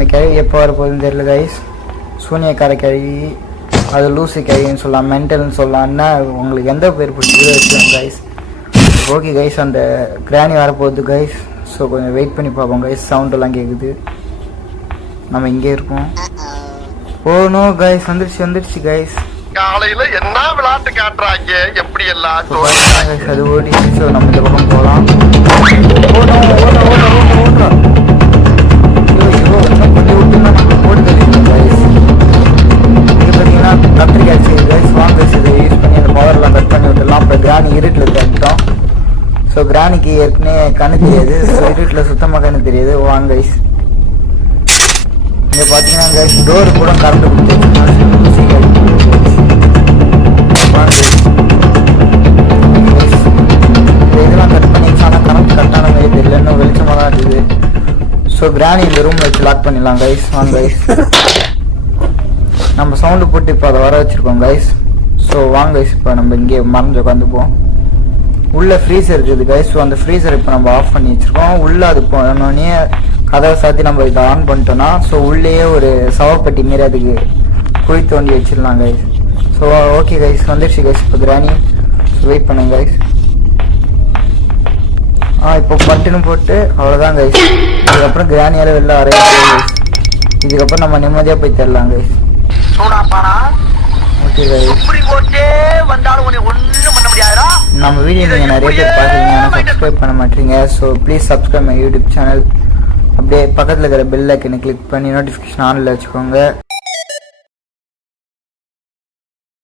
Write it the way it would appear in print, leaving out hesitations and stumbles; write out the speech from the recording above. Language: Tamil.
அந்த கிழவி எப்போ வரப்போகுதுன்னு தெரியல கைஸ். சூனியக்கார கிழவி, அது லூசி கிழவின்னு சொல்லலாம், மென்டல்னு சொல்லலாம்னா உங்களுக்கு எந்த பேர் பிடிச்சதோ வச்சுக்கோங்க கைஸ். ஓகே கைஸ், அந்த கிராணி வரப்போகுது கைஸ். ஸோ கொஞ்சம் வெயிட் பண்ணி பார்ப்போம் கைஸ். சவுண்டெல்லாம் கேட்குது. நம்ம இங்கே இருக்கோம். ஓ நோ கைஸ், வந்துடுச்சு கைஸ். காலையில என்ன விளையாட்டு காட்டுறாங்க, எப்படி எல்லாம் அது ஓடி. ஸோ நம்ம இந்த பக்கம் போகலாம். கத்திரிக்காய் அடிச்சு கைஸ். வாங்க இதை யூஸ் பண்ணி அந்த பவர்லாம் கட் பண்ணி விட்டுடலாம். இப்போ கிராணி இருட்டில் தந்துட்டோம். ஸோ கிராணிக்கு ஏற்கனவே கண்ணு தெரியாது. ஸோ இருட்டில் சுத்தமாக கண்ணு தெரியாது. வாங்க கைஸ். இங்கே பார்த்தீங்கன்னா கைஸ் டோரு கூட கரண்ட் கொடுத்து இதெல்லாம் கட் பண்ணிடுச்சு. ஆனால் கரண்ட் கட்டான மாதிரி தெரியல, இன்னும் வெளிச்சமாக தான் இருக்குது. ஸோ கிராணி இந்த ரூமில் வச்சு லாக் பண்ணிடலாம் கைஸ். வாங்க கைஸ், நம்ம சவுண்டு போட்டு இப்போ அதை வர வச்சுருக்கோம் கைஸ். ஸோ வாங்க கைஸ், இப்போ நம்ம இங்கே மறைஞ்சு உட்காந்துப்போம். உள்ளே ஃப்ரீசர் இருக்குது கைஸ். ஸோ அந்த ஃப்ரீசர் இப்போ நம்ம ஆஃப் பண்ணி வச்சுருக்கோம். உள்ளே அது போனோடனே கதவை சாத்தி நம்ம இதை ஆன் பண்ணிட்டோன்னா ஸோ உள்ளேயே ஒரு சவப்பட்டி மாரி அதுக்கு குழி தோண்டி வச்சிடலாம் கைஸ். ஸோ ஓகே கைஸ், வந்துடுச்சு கைஸ் இப்போ கிராணி. ஸோ வெயிட் பண்ணுங்க கைஸ். இப்போ பட்டுன்னு போட்டு அவ்வளோதான் கைஸ். இதுக்கப்புறம் கிராணியால் வெளில வரைய கைஸ். இதுக்கப்புறம் நம்ம நிம்மதியாக போய் தரலாம் கைஸ். ஓகே கைஸ், நம்ம வீடியோ நீங்கள் நிறைய பேர் பார்க்குறீங்க, ஆனால் சப்ஸ்கிரைப் பண்ண மாட்டீங்க. So please subscribe my YouTube channel. அப்படியே பக்கத்தில் இருக்கிற பெல் ஐக்கனை கிளிக் பண்ணி நோட்டிஃபிகேஷன் ஆனில் வச்சுக்கோங்க.